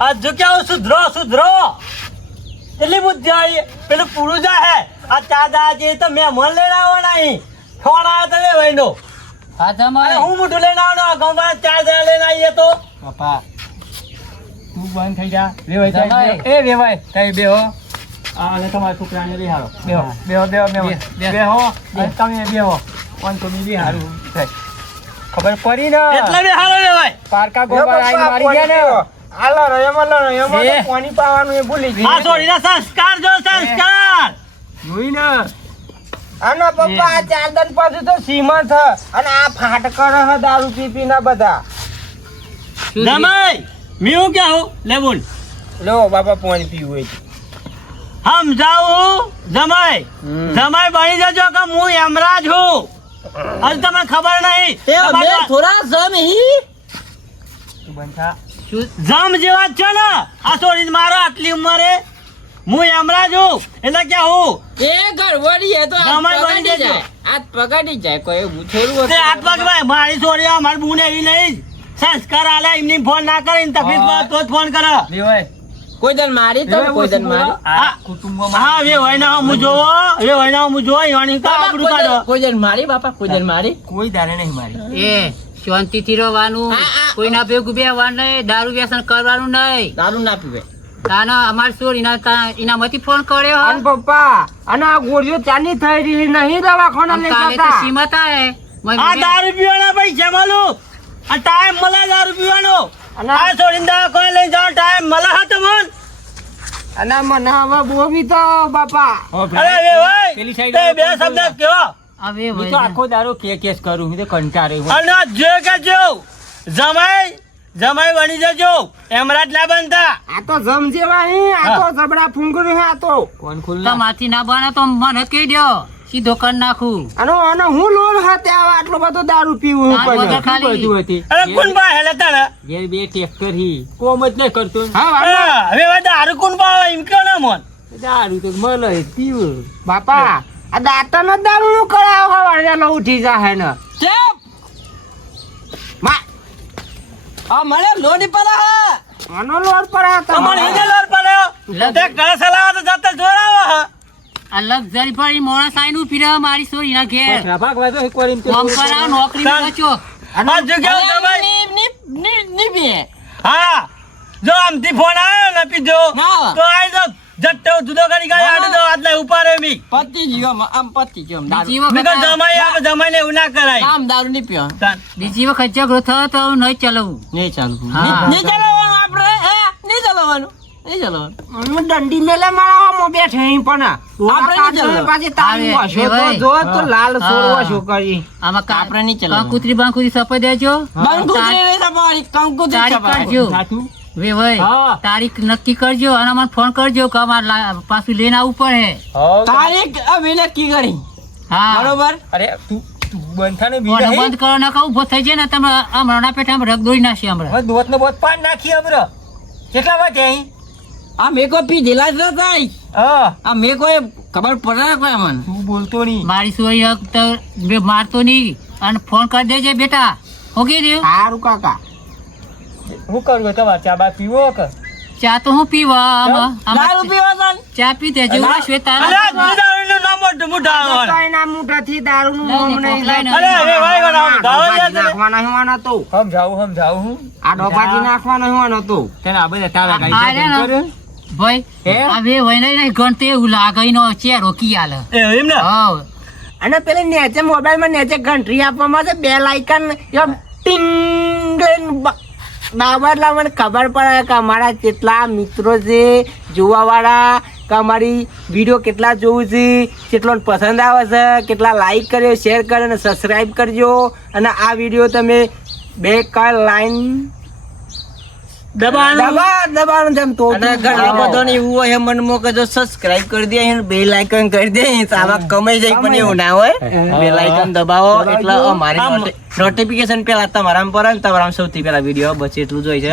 આ જો સુધરો સુધરો. એટલી બુદ્ધિ આવી પેલું પૂરું જા હે. આ ચાર જે તો મેં મન લઈને આવો નહીં ફોન આવ્યો તમે ભાઈનો. હા જમાઈ હું મોઢું લઈને આવવાનો? આ ગામમાં ચા દા લઈને આવીએ તો. પપ્પા તું બંધ થઈ જા. વેવાય. એ વેવાય કઈ બેહો આ અને તમારા છોકરાને બેહાડો બેહો બેહો બેહો બેહો બે- બે. બેહો તમે બેહો પણ તમે બેહાડું થાય. ખબર પડી ને? એટલે બે હારો ભાઈ. પારકા ગોબર આઈને મારી ગયા ને. હાલો રયમાં લો રયમાં એ. તો પાણી પાવાનું એ ભૂલી ગઈ. આ છોડીના સંસ્કાર જો સંસ્કાર. જોઈ ને. અને પપ્પા આ ચાંદન પાછું તો સીમા છે. અને આ ફાટકર હ દારૂ પી પી ના બધા. જમાઈ કેવું લે બોલ. લો બાપા પાણી પીવું હોય સમજાવું જમાઈ જમાઈ બની જજો કે હું યમરાજ છું હજુ તમને ખબર નહીં. થોડા જમ હી તું બંધ જમ જેવા છો ને? આ સોરી મારો આટલી ઉંમરે? હું હમણાં છું. એટલે કે હું. એ ગરવડી હે તો જમાઈ બની જજો. આજ પગાડી જાય. કોઈ હું થોડું તે આટલા જ ભાઈ મારી છોડી મારી બુને એવી નહીં. સંસ્કાર આલે એમની ફોન ના કરીને તકલીફ પડે તો જ ફોન કરે. કોઈ દન મારી તો કોઈ દન વસ્તુ મારી. આ કુટુંબમાં હા વે હોય ના હું જોવો વે હોય ના હું જોવો ઈવાની કા આપડું કાઢો. કોઈ દન મારી બાપા કોઈ દન મારી. કોઈ દારે નહીં મારી. એ શાંતિથી રહેવાનું. આ, કોઈના ભેગું બેવાનું નહીં દારૂ વ્યસન કરવાનું નહીં. દારૂ ના પીવે. તાના અમાર સોર એના તા- એનામાંથી ફોન કર્યો? અને પપ્પા અને આ ગોળીઓ ચાની થઈ રહી નહીં દવાખાના લઈ કાલે તો સીમત આયે. આ દારૂ પીવાના પૈસા માલું આ ટાઈમ મળે દારૂ પીવાનો. અને આ છોડીને દવાખાને લઈ જાઓ ટાઈમ મળે હા તમને. અને મને હવે બોવી તો બાપા. અરે ભાઈ પેલી side બે શબ્દ કયો હવે હું તો આખો દારો કે કેસ કરું હું તો કંટાળે અને જે કે જો જમાઈ જમાઈ બની જજો. એમરાજ ના બનતા. આ તો જમ જેવા હે આ તો જબડા ફૂંગરું હે આ તો. કોણ ખુલ્લા? માથી ના બને તો મને કહી દો સીધો કર નાખું. અને અને હું લોન હાથે આવા આટલો બધો દારૂ પીવું હું પણ ખાલી. બધું હતી? અરે કોણ બા હેલે તને જે બે ટ્રેક્ટર હી. કોમ જ ન કરતો. હા હવે હવે દારૂ કોણ બા એમ કે ના મોન? દારૂ તો મળે પીવું. બાપા આ દાંતન દારૂ નું કરાવ હવારે ઉઠી જાહે ને મા આ મને લોડી પર આનો લોડ પર આ તમારે. એને લોડ પડ્યો તે ઘરે સલાવા તો જતા જોરાવો હા. આ લક્ઝરી પર મોણસ આઈને ફિરા મારી સોરી ના ઘેર ભાગ વાતો એક વાર ઇન તો કોમ કરાવ નોકરી માં છો આ જગ્યાએ ભાઈ ની પીએ હા. જો આમથી ફોન આવ્યો ને પીજો તો આઈ જો જટ્ટો જુદો કરી ગયા આડે તો આટલે ઉપાડે મી પતિ જીવો આમ પતિ જીવો બીજી વખત જમાઈ આપણે જમાઈને એવું ના કરાય. આમ દારૂ નહીં પીવો બીજી વખત ઝઘડો થયો તો હું નહીં ચલાવું. નહીં ચાલવું. નહીં ચલાવવાનું આપણે હે? નહીં ચલાવવાનું. નહીં ચલાવવાનું. હું દંડી મેલે મારા બેઠે અહીં પણ. આપણે નહીં આપણે ચાલવાનું. પાછી તારી આવે, તો જો તો લાલ આમાં આપણે નહીં ચલાવવાનું. કંકુતરી બાંકુતરી સપાઈ દેજો. કંકુતરી નહીં કંકુતરી. સાચું? વે ભાઈ તારીખ નક્કી કરજો અને મને ફોન કરજો કે અમારે લા- પાછું લઈને આવવું પડે. તારીખ અમે નક્કી કરી. હા. બરોબર? અરે તું તું બંધ ને કરો ના થઈ જાય ને તમે હમણાં પેટા રગ દોડી નાખી હમણાં. દોત ને બોત પાન નાખી અમરો કેટલા વાગે અહીં? આ મેકો જ આ મેકો એ ખબર પડે ને કોઈ અમને? તું બોલતો નહીં. મારી સોરી હક તો બે મારતો નહીં. અને ફોન કરી દેજે બેટા. ઓકે સારું કાકા. હું કરું તમારે ચા બા પીવો કે? ચા તો હું પીવા દારૂ ચા? પી દેજો અલા, શ્વેતા અરે આ જુદાણીનું નામ મોટું મોઢું આવે. કઈના મુઠાથી દારૂનું લઈને મોમ નહીં કોકલાઈને અરે હવે ભાઈ બનાવો ગાવા ડોબાજી જાય નાખવાના હોવાના તો. સમજાવું સમજાવું હું? આ ડોબાજી નાખવાના હોવાનો તો. તને આ બધા તારા કી એમ ને. અને પેલી નેચે મોબાઈલમાં નેચે ઘંટરી આપવામાં છે બે લાઇકન ટીંગ લઈને બ- મને ખબર પડે કે અમારા કેટલા મિત્રો છે, જોવાવાળા, કે અમારી વીડિયો કેટલા જોવું છે કેટલો પસંદ આવે છે, કેટલા લાઈક કર્યો શેર કર્યો અને સબસ્ક્રાઈબ કરજો. અને આ વીડિયો તમે બે કલ લાઈન નોટિફિકેશન પેલા તમારા પર ને તમારા સૌથી પેલા વીડિયો બચે એટલું જોઈ છે.